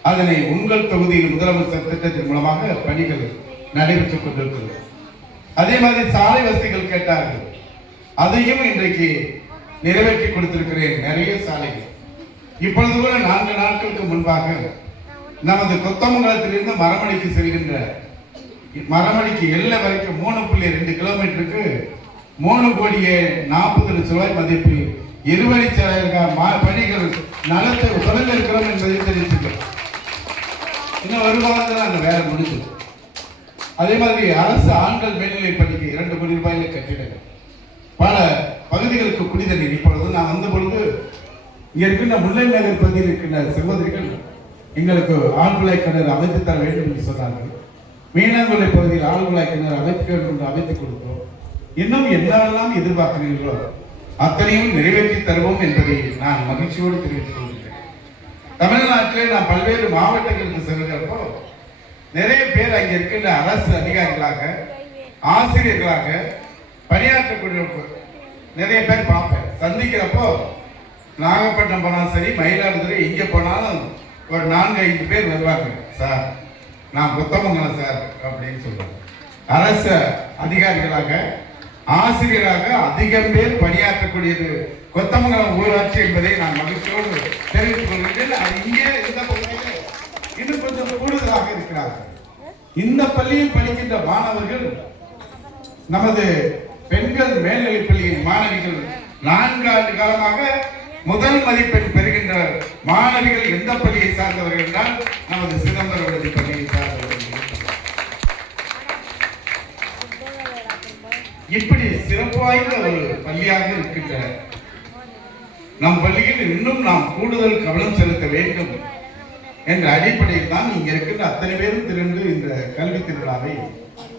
அதனை உங்கள் தொகுதியில் முதலமைச்சர் திட்டத்தின் மூலமாக பணிகள் நடைபெற்றுக் கொண்டிருக்கிறது. அதே மாதிரி சாலை வசதிகள் கேட்டார்கள், அதையும் இன்றைக்கு நிறைவேற்றி கொடுத்திருக்கிறேன். நிறைய சாலைகள் இப்பொழுது கூட 4 நாட்களுக்கு முன்பாக நமது கொத்தமங்கலத்திலிருந்து மரமடிக்கு செல்கின்ற மரமடிக்கு எல்லை வரைக்கும் 3.2 கிலோமீட்டருக்கு 3,40,00,000 ரூபாய் மதிப்பில் இருவழிச்சாலைகளுக்கான பணிகள் நலத்தை தொடர்ந்து இருக்கிறோம் என்பதை தெரிவித்துக்கிறோம். இன்னும் ஒரு மாதத்தில் அந்த வேலை முடிஞ்சது. அதே மாதிரி அரசு ஆண்கள் மேல்நிலை பள்ளிக்கு 2 கோடி ரூபாயில கட்டிடங்கள், பல பகுதிகளுக்கு குடித நீர். இப்பொழுது நான் வந்த பொழுது இங்க இருக்கின்ற முல்லை நகர் பகுதியில் இருக்கின்ற சகோதரிகள் எங்களுக்கு ஆழ்குழாய் கிணறு அமைத்து தர வேண்டும் என்று சொன்னார்கள். மீனங்குளை பகுதியில் ஆழ்குழாய் கிணறு அமைத்துக் கொடுத்தோம். இன்னும் என்னெல்லாம் எதிர்பார்க்கிறீர்களோ அத்தனையும் நிறைவேற்றி தருவோம் என்பதை நான் மகிழ்ச்சியோடு தெரிவித்துக் கொள்கிறேன். தமிழ்நாட்டிலே நான் பல்வேறு மாவட்டங்களுக்கு செல்கிறப்போ நிறைய பேர் அங்கே இருக்கின்ற அரசு அதிகாரிகளாக, ஆசிரியர்களாக பணியாற்றக்கூடிய நிறைய பேர் பார்ப்பேன். சந்திக்கிறப்போ நாகப்பட்டினம் போனாலும் சரி, மயிலாடுதுறை எங்கே போனாலும் ஒரு 4-5 பேர் வருவாங்க. சார், நான் கொத்தமங்கலம் சார் அப்படின்னு சொல்லுவாங்க. அரசு அதிகாரிகளாக, ஆசிரியராக அதிகம் பேர் பணியாற்றக்கூடியது கொத்தமங்கலம் ஊராட்சி என்பதை நான் மகிழ்ச்சியோடு தெரிவித்துக் கொள்கிறேன். அது இங்கே இந்த பகுதியில் இன்னும் கொஞ்சம் கூடுதலாக இருக்கிறார்கள். இந்த பள்ளியில் படிக்கின்ற மாணவர்கள், நமது பெண்கள் மேல்நிலைப் பள்ளியின் மாணவிகள் 4 ஆண்டு காலமாக முதல் மதிப்பெண் பெறுகின்ற மாணவிகள் எந்த பள்ளியை சார்ந்தவர்கள் என்றால் நமது சிதம்பரம் பள்ளியை சார்ந்தவர்கள். இப்படி சிறப்பு வாய்ந்த ஒரு பள்ளியாக இருக்கின்ற நம் பள்ளியில் இன்னும் நாம் கூடுதல் கவனம் செலுத்த வேண்டும் என்ற அடிப்படையில் தான் இங்க இருக்கின்ற அத்தனை பேரும் திரண்டு இந்த கல்வி திருவிழாவை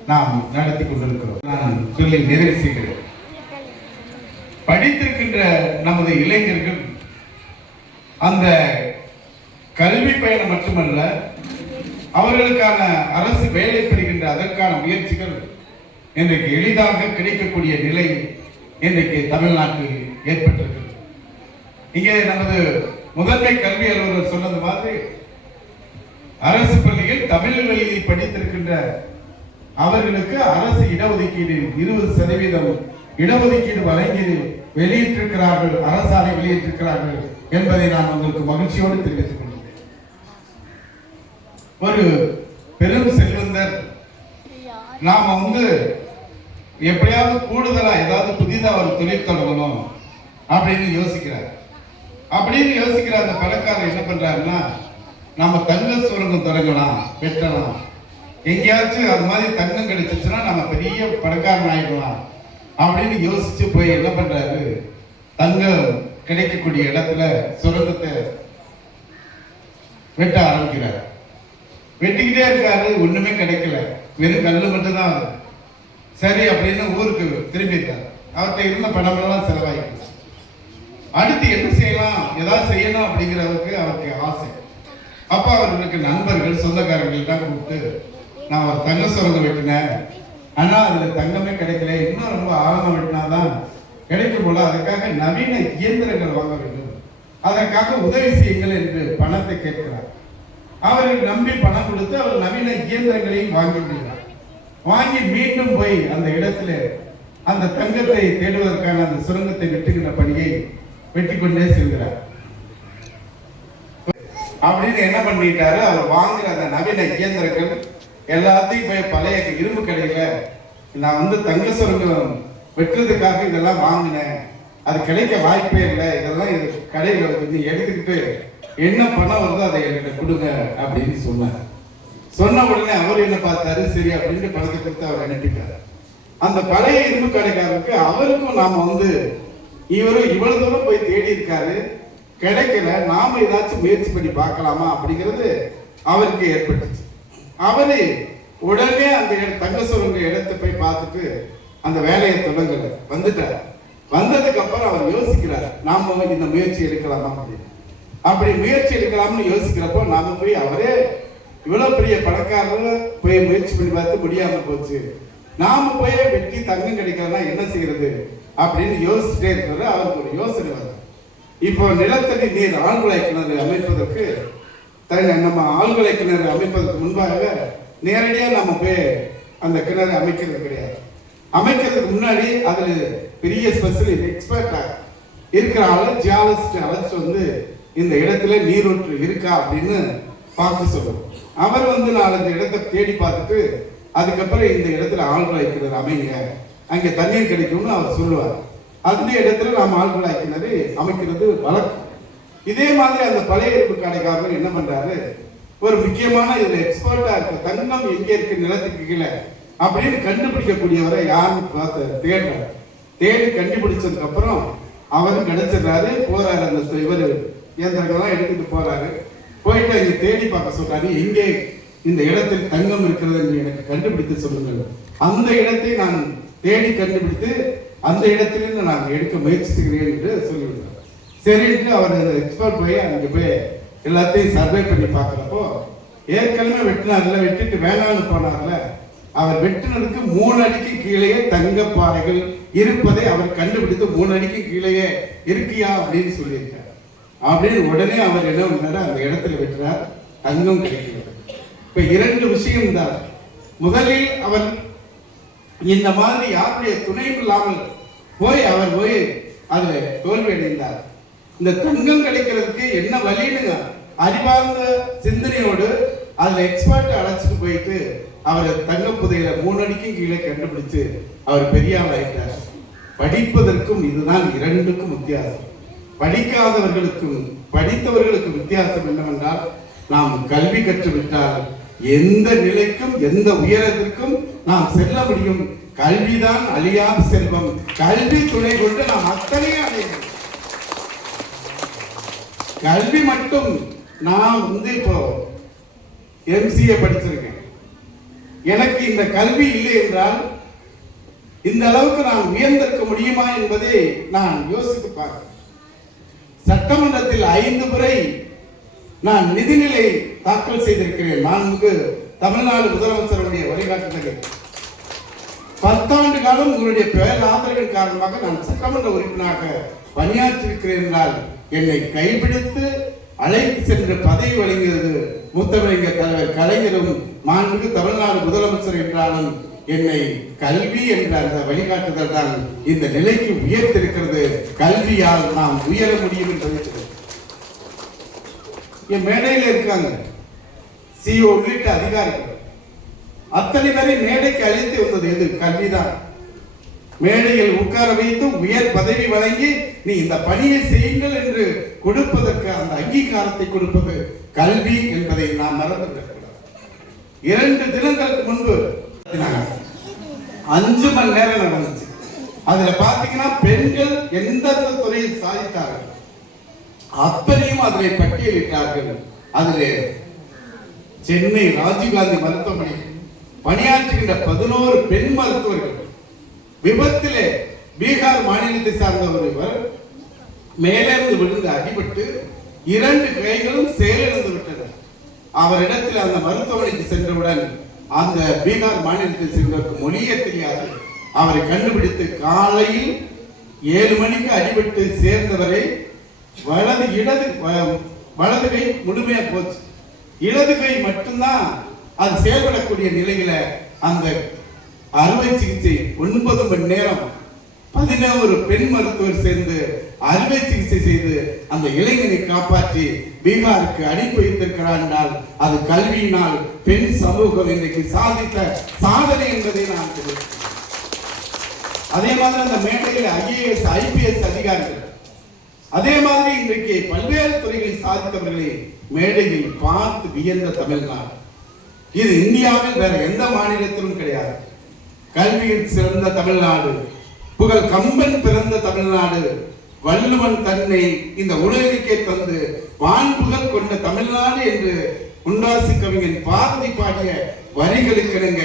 நாம் நடத்தி கொண்டிருக்கிறோம். நான் சொல்லி நிறைவு செய்கிறேன். படித்திருக்கின்ற நமது இளைஞர்கள் அந்த கல்வி பயணம் மட்டுமல்ல, அவர்களுக்கான அரசு வேலை பெறுகின்ற அதற்கான முயற்சிகள் இன்றைக்கு எளிதாக கிடைக்கக்கூடிய நிலை இன்றைக்கு தமிழ்நாட்டில் ஏற்பட்டிருக்கிறது. இங்கே நமது முதன்மை கல்வி அலுவலர் சொன்னது மாதிரி அரசு பள்ளியில் தமிழ் வழியில் படித்திருக்கின்ற அவர்களுக்கு அரசு இடஒதுக்கீடு 20% இடஒதுக்கீடு வழங்கி வெளியிட்டிருக்கிறார்கள், அரசாணை வெளியிட்டிருக்கிறார்கள் என்பதை நான் உங்களுக்கு மகிழ்ச்சியோடு தெரிவித்துக் கொள்கிறேன். ஒரு பெரும் செல்வந்தர் நாம எப்படியாவது கூடுதலா ஏதாவது புதிதா ஒரு தொழில் தொடங்கணும் அப்படின்னு யோசிக்கிறார். அப்படின்னு யோசிக்கிற அந்த பணக்காரர் என்ன பண்றாருன்னா, நம்ம தங்க சுரங்கம் தொடங்கலாம், வெட்டலாம், எங்கேயாச்சும் அது மாதிரி தங்கம் கிடைச்சிச்சுன்னா நம்ம பெரிய பணக்காரன் ஆயிடலாம் அப்படின்னு யோசிச்சு போய் என்ன பண்றாரு, தங்கம் கிடைக்கக்கூடிய இடத்துல சுரங்கத்தை வெட்ட ஆரம்பிக்கிறார். வெட்டிக்கிட்டே இருக்காரு, ஒண்ணுமே கிடைக்கல, வெறும் கல்லு மட்டும்தான். சரி அப்படின்னு ஊருக்கு திரும்பிட்டார். அவர்கிட்ட இருந்த பணமெல்லாம் செலவாயிடுச்சு. அடுத்து என்ன செய்யலாம், ஏதாவது செய்யணும் அப்படிங்கிறவருக்கு அவருக்கு ஆசை. அப்ப அவர்களுக்கு நண்பர்கள், சொந்தக்காரர்கள் தான் கூப்பிட்டு, நான் ஒரு தங்க சுரங்கம் வெட்டினேன், ஆனா அதுல தங்கமே கிடைக்கல, இன்னும் ரொம்ப ஆழமா வெட்டினாதான் கிடைக்கும் போல, அதுக்காக நவீன இயந்திரங்கள் வாங்க வேண்டும், அதற்காக உதவி செய்யுங்கள் என்று பணத்தை கேட்கிறார். அவர்கள் நம்பி பணம் கொடுத்து அவர் நவீன இயந்திரங்களையும் வாங்கி விடுகிறார். வாங்கி மீண்டும் போய் அந்த இடத்துல அந்த தங்கத்தை தேடுவதற்கான அந்த சுரங்கத்தை வெட்டுகின்ற பணியை வெட்டி கொண்டே செல்கிறார். அப்படின்னு என்ன பண்ணிட்டாரு, அவர் வாங்குற அந்த நவீன இயந்திரங்கள் எல்லாத்தையும் போய் பழைய இரும்பு கடையில, நான் தங்க சுரங்கம் வெட்டுறதுக்காக இதெல்லாம் வாங்கினேன், அது கிடைக்க வாய்ப்பே இல்லை, இதெல்லாம் கடையில கொஞ்சம் எடுத்துக்கிட்டு என்ன பணம் வருதோ அதை என்கிட்ட கொடுங்க அப்படின்னு சொன்னார். சொன்ன உடனே அவர் என்ன பார்த்தாரு, சரி அப்படின்னு பணத்தை கொடுத்து அவர் அனுப்பிட்டாரு. அந்த பழைய இரும்பு கடைக்காரருக்கு அவருக்கும் நாம இவரும் இவ்வளவு தூரம் போய் தேடி இருக்காரு, கிடைக்கல, நாம ஏதாச்சும் முயற்சி பண்ணி பார்க்கலாமா அப்படிங்கிறது அவருக்கு ஏற்பட்டுச்சு. அவரு உடனே அந்த தங்க சுரங்க இடத்தை போய் பார்த்துட்டு அந்த வேலையை தொடங்கல, வந்துட்டார். வந்ததுக்கு அப்புறம் அவர் யோசிக்கிறார், நாம இந்த முயற்சி எடுக்கலாமா அப்படின்னு. அப்படி முயற்சி எடுக்கலாம்னு யோசிக்கிறப்போ நாம போய், அவரே இவ்வளவு பெரிய பணக்காரர் போய் முயற்சி பண்ணி பார்த்து முடியாம போச்சு, நாம போய் வெட்டி தங்கம் கிடைக்கிறதா என்ன செய்யறது அப்படின்னு யோசிச்சுட்டே இருக்கிறது. அவருக்கு ஒரு யோசனை வருது, இப்போ நிலத்தடி நீர் ஆழ்குழாய் கிணறு அமைப்பதற்கு நம்ம ஆழ்குழாய் கிணறு அமைப்பதற்கு முன்பாக நேரடியாக நம்ம போய் அந்த கிணறு அமைக்கிறது கிடையாது. அமைக்கிறதுக்கு முன்னாடி அதுல பெரிய ஸ்பெஷல் எக்ஸ்பர்ட்டாக இருக்கிற ஜியாலஜிஸ்ட் அழைச்சு இந்த இடத்துல நீரூற்று இருக்கா அப்படின்னு பார்க்க சொல்லுவோம். அவர் 4-5 இடத்தை தேடி பார்த்துட்டு அதுக்கப்புறம் இந்த இடத்துல ஆழ்குழாய் கிணறு அமைங்க, அங்கே தண்ணீர் கிடைக்கும்னு அவர் சொல்லுவார். அந்த இடத்துல நாம் ஆழ்குழாய் கிணறு அமைக்கிறது வழக்கம். இதே மாதிரி அந்த பழைய இரும்பு கடைக்காரர் என்ன பண்றாரு, ஒரு முக்கியமான இதுல எக்ஸ்பர்ட்டா இருக்கு. தங்கம் எங்க இருக்கு நிலத்துக்கு கீழே அப்படின்னு கண்டுபிடிக்கக்கூடியவரை யாருன்னு பார்த்து தேடுறாரு. தேடி கண்டுபிடிச்சதுக்கு அப்புறம் அவரும் கிடைச்சிடுறாரு. போறாரு, அந்த இவர் இயந்திரங்கள்லாம் எடுத்துட்டு போறாரு. போயிட்டு அங்க தேடி பார்க்க சொல்றாரு. எங்கே இந்த இடத்தில் தங்கம் இருக்கிறது என்று எனக்கு கண்டுபிடித்து சொல்லுங்கள். அந்த இடத்தை நான் தேடி கண்டுபிடித்து அந்த இடத்திலிருந்து நான் எடுக்க முயற்சி செய்கிறேன் என்று சொல்லிவிட்டார். சரின்ட்டு அவர் எக்ஸ்பர்ட் போய் அங்கே போய் எல்லாத்தையும் சர்வே பண்ணி பார்க்குறப்போ ஏற்கனவே வெட்டினார்ல, வெட்டிட்டு வேணான்னு போனார்ல, அவர் வெட்டினதுக்கு 3 அடிக்கு கீழே தங்க பாறைகள் இருப்பதை அவர் கண்டுபிடித்து 3 அடிக்கு கீழே இருக்கியா அப்படின்னு சொல்லியிருக்கார். அப்படின்னு உடனே அவர் என்ன பண்ணாரு, அந்த இடத்துல வெட்டினார், தங்கம் கிடைக்கிறது. இப்ப 2 விஷயம் தான். முதலில் அவர் இந்த மாதிரி யாருடைய துணையும் இல்லாமல் அவர் போய் அதுல தோல்வி அடைந்தார். இந்த தங்கம் கிடைக்கிறதுக்கு என்ன வழின்னு அறிவார்ந்த சிந்தனையோடு அதுல எக்ஸ்பர்ட் அழைச்சிட்டு போயிட்டு அவர் தங்க புதையில 3 அடிக்கும் கீழே கண்டுபிடிச்சு அவர் பெரிய ஆள் ஆயிட்டார். படிப்பதற்கும் இதுதான் 2க்கும் வித்தியாசம். படிக்காதவர்களுக்கும் படித்தவர்களுக்கும் வித்தியாசம் என்னவென்றால், நாம் கல்வி கற்றுவிட்டால் எந்த நிலைக்கும் எந்த உயரத்திற்கும் நாம் செல்ல முடியும். கல்விதான் அழியாத செல்வம். கல்வி துணை கொண்டு நாம் அத்தனையும் அடையணும். கல்வி மட்டும் நான் இப்போ MCA படிச்சிருக்கேன். எனக்கு இந்த கல்வி இல்லை என்றால் இந்த அளவுக்கு நான் உயர்ந்திருக்க முடியுமா என்பதை நான் யோசித்து பார்க்கிறேன். சட்டமன்றத்தில் 5 முறை நான் நிதிநிலை தாக்கல் செய்திருக்கிறேன். நான் தமிழ்நாடு முதலமைச்சருடைய வழிகாட்டுதலில் 10 ஆண்டு காலம் உங்களுடைய பேராதரவின் காரணமாக நான் சட்டமன்ற உறுப்பினராக பணியாற்றிருக்கிறேன் என்றால் என்னை கைபிடித்து அழைத்து சென்று பதவி வழங்கியது முத்தமிழறிஞர் தலைவர் கலைஞரும் மாண்புமிகு தமிழ்நாடு முதலமைச்சர் என்றாலும் என்னை கல்வி என்ற அந்த வழிகாட்டுதல் தான் இந்த நிலைக்கு உயர்த்திருக்கிறது. கல்வியால் நாம் உயர முடியும் என்பதை என் மேடையில் இருக்காங்க CEO உள்ளிட்ட அதிகாரிகள் அத்தனை பேரை மேடைக்கு அழைத்து வந்தது எது? கல்விதான். மேடையில் உட்கார வைத்து உயர் பதவி வழங்கி நீ இந்த பணியை செய்யுங்கள் என்று கொடுப்பதற்கு அந்த அங்கீகாரத்தை கொடுப்பது கல்வி என்பதை நாம் மறந்துவிடக்கூடாது. 2 தினங்களுக்கு முன்பு 5 மணி நேரம் நடந்துச்சு. அதுல பாத்தீங்கன்னா பெண்கள் எந்தெந்த துறையில் சாதித்தார்கள் அத்தனையும் அதிலே பட்டியலிட்டார்கள். அதிலே சென்னை ராஜீவ்காந்தி மருத்துவமனை பணியாற்றுகின்ற 11 பெண் மருத்துவர்கள் விபத்திலே பீகார் மாநிலத்தை சார்ந்த ஒருவர் மேலிருந்து விழுந்து அடிபட்டு 2 கைகளும் செயலிழந்து விட்டனர். அவரிடத்தில் அந்த மருத்துவமனைக்கு சென்றவுடன் அந்த பீகார் மாநிலத்தில் சென்றவருக்கு மொழியே தெரியாது. அவரை கண்டுபிடித்து காலையில் 7 மணிக்கு அடிபட்டு சேர்ந்தவரை வலது கை முழுமையா போச்சு. இடது கை மட்டும்தான் அது செயல்படக்கூடிய நிலையில அந்த அறுவை சிகிச்சை 9 மணி நேரம் 11 பெண் மருத்துவர் சேர்ந்து அறுவை சிகிச்சை செய்து அந்த இளைஞனை காப்பாற்றி பீகாருக்கு அனுப்பி வைத்திருக்கிறார் என்றால் அது கல்வியினால் பெண் சமூகம் இன்றைக்கு சாதித்த சாதனை என்பதை நான் தெரிவிக்கிறேன். அதே மாதிரி அந்த மேடையில் IAS IPS அதிகாரிகள் அதே மாதிரி இன்றைக்கு பல்வேறு துறைகளில் சாதித்தவர்களை மேடையில் பார்த்து வியந்த தமிழ்நாடு. இது இந்தியாவில் வேற எந்த மாநிலத்திலும் கிடையாது. கல்வியில் சிறந்த தமிழ்நாடு, புகழ் கம்பன் பிறந்த தமிழ்நாடு, வள்ளுவன் தன்னை இந்த உலகிற்கே தந்து வான்புகழ் கொண்ட தமிழ்நாடு என்று உண்டாசி கவிஞன் பாரதி பாடிய வரிகளுக்கிணங்க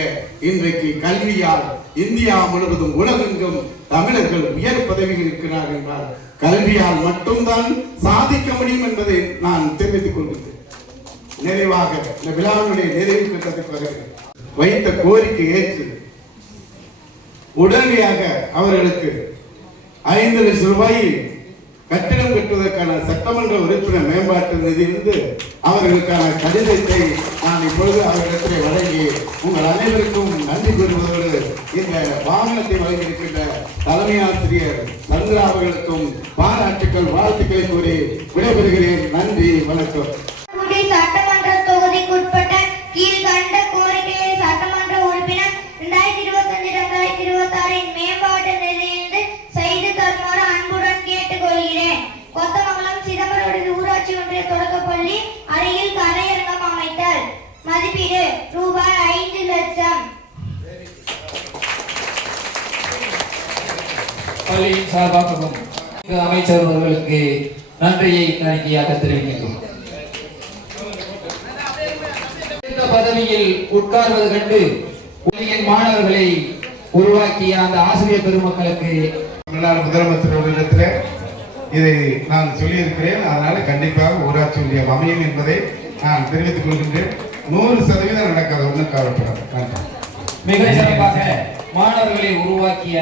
இன்றைக்கு கல்வியால் இந்தியா முழுவதும் உலகெங்கும் தமிழர்கள் உயர் பதவியில் இருக்கிறார்கள் என்றால் கல்வியால் மட்டும்தான் சாதிக்க முடியும் என்பதை நான் தெரிவித்துக் கொள்கிறேன். நிறைவாக இந்த விழாவினுடைய நிறைவு கட்டத்துக்கு வருகிறேன். வைத்த கோரிக்கை ஏற்று உடனடியாக அவர்களுக்கு 5 லட்சம் ரூபாயில் கட்டிடம் கட்டுவதற்கான சட்டமன்ற உறுப்பினர் மேம்பாட்டு நிதியிலிருந்து அவர்களுக்கான கடிதத்தை நான் இப்பொழுது அவர்களிடத்தில் வழங்கி உங்கள் அனைவருக்கும் நன்றி கூறுவதோடு இந்த வாகனத்தை வழங்கியிருக்கின்ற தலைமை ஆசிரியர் சந்திரா அவர்களுக்கும் பாராட்டுக்கள் வாழ்த்துக்களை கூறி விடைபெறுகிறேன். நன்றி, வணக்கம். சட்டமன்ற தொகுதிக்குட்பட்ட கீழ்கண்ட கோரிக்கையை சட்டமன்ற உறுப்பினர் 2025-2026 மேம்பாட்டு நிதியிலிருந்து செய்து தருமாறு அன்புடன் கேட்டுக்கொள்கிறேன். கொத்தமங்கலம் சிதம்பரம் ஊராட்சி ஒன்றிய தொடக்கப்பள்ளி அருகில் கரையரங்கம் அமைத்த பள்ளியின் சார்பாகவும் அமைச்சர் அவர்களுக்கு நன்றியை அறிக்கையாக தெரிவிக்கின்றோம். இந்த பதவியில் உட்கார்வது கண்டு பள்ளியின் மாணவர்களை உருவாக்கிய அந்த ஆசிரியர் பெருமக்களுக்கு தமிழ்நாடு முதலமைச்சர் அவர்களிடத்தில் இதை நான் சொல்லியிருக்கிறேன். அதனால கண்டிப்பாக ஊராட்சி ஒன்றியம் அமையும் என்பதை நான் தெரிவித்துக் கொள்கின்றேன். 100% நடக்காது, ஒன்றும் கவலைப்படாது. நன்றி. மிக சிறப்பாக மாணவர்களை உருவாக்கிய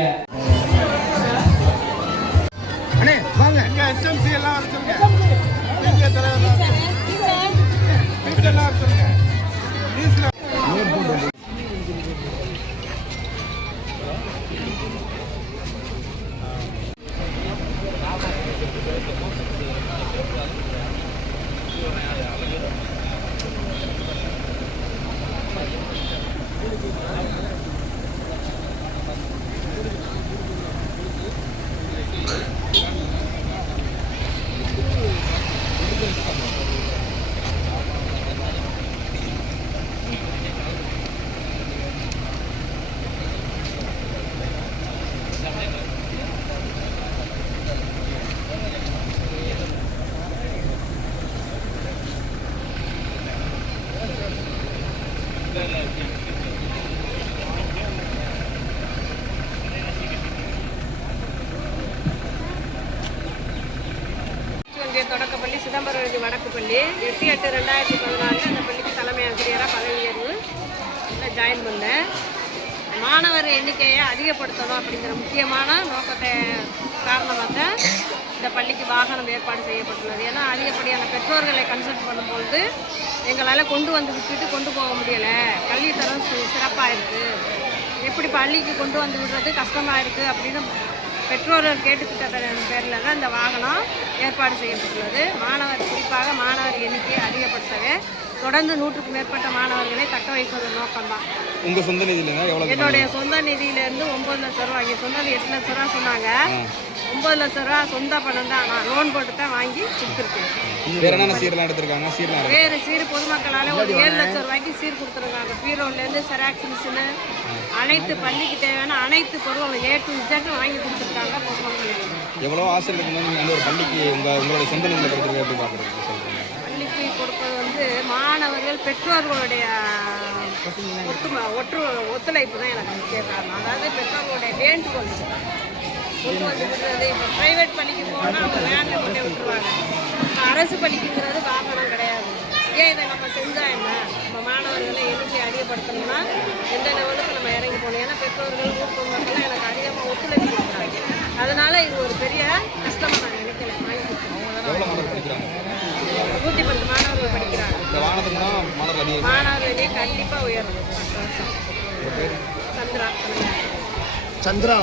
தொடக்கப்பள்ளி சிதம்பரம் வடக்கு பள்ளி 8/8/2014 அந்த பள்ளிக்கு தலைமை ஆசிரியராக பதவி உயர்வு ஜாயின் பண்ணேன். மாணவர் எண்ணிக்கையை அதிகப்படுத்தணும் அப்படிங்கிற முக்கியமான நோக்கத்தை காரணமாக இந்த பள்ளிக்கு வாகனம் ஏற்பாடு செய்யப்பட்டுள்ளது. ஏன்னா அதிகப்படியான பெற்றோர்களை கன்சல்ட் பண்ணும்பொழுது எங்களால் கொண்டு வந்து விட்டுட்டு கொண்டு போக முடியலை, கல்வித்தரம் சிறப்பாக இருக்குது, எப்படி பள்ளிக்கு கொண்டு வந்து விடுறது கஷ்டமாக இருக்குது அப்படின்னு பெற்றோர்கள் கேட்டுக்கிட்ட பேரில் தான் இந்த வாகனம் ஏற்பாடு செய்யப்பட்டுள்ளது. குறிப்பாக மாணவர் எண்ணிக்கையை அதிகப்படுத்தவே தொடர்ந்து 100க்கும் மேற்பட்ட மாணவர்களை தக்க வைப்பது நோக்கம்தான். உங்கள் சொந்த நிதியில என்னுடைய சொந்த நிதியிலேருந்து 9 லட்சம் ரூபா, இங்கே சொன்னது 8 லட்ச ரூபா சொன்னாங்க. 9 லட்ச ரூபா சொந்த பணம் தான், நான் லோன் போட்டு தான் வாங்கி கொடுத்துருக்கேன். வேற என்னென்ன சீரெல்லாம் எடுத்திருக்காங்க? வேறு சீர் பொதுமக்களால் ஒரு 7 லட்சம் ரூபாய்க்கு சீர் கொடுத்துருக்காங்க. பீரோலேருந்து செராக்ஸ் மிஷினு அனைத்து பள்ளிக்கு தேவையான அனைத்து பொருளும் A to Z வாங்கி கொடுத்துருக்காங்க பொதுமக்களுக்கு. எவ்வளோ ஆசிரியர்கள் வந்து ஒரு பள்ளிக்கு உங்களோட சொந்த நிதியில் கொடுத்துருக்க எப்படி பார்க்குறீங்க? பள்ளிக்கு கொடுப்பது வந்து மாணவர்கள் பெற்றோர்களுடைய ஒத்துழைப்பு தான் எனக்கு முக்கிய காரணம். அதாவது பெற்றோர்களுடைய வேண்டுகோள் கொண்டு வந்து விடுறது. இப்போ ப்ரைவேட் பள்ளிக்கு போனால் அவங்க வேனில் கொண்டு விட்டுருவாங்க. அரசு பள்ளிக்குங்கிறது வாகனம் கிடையாது. ஏன் இதை நம்ம செஞ்சால் என்ன? நம்ம மாணவர்களை எண்ணிக்கை அதிகப்படுத்தணும்னா எந்த லெவலுக்கு நம்ம இறங்கி போகணும். ஏன்னா பெற்றோர்கள் ஊர் பொதுமக்கள் எனக்கு அதிகமாக ஒத்துழைப்பு கொடுக்குறாங்க. அதனால இது ஒரு பெரிய கஷ்டமாக நான் நினைக்கிறேன். வாங்கி கொடுத்துருவோம். 110 மாணவர்கள் படிக்கிறாங்க. மாணவர்களே கண்டிப்பாக உயரும். 10 வருஷம். சந்திரா சந்திரா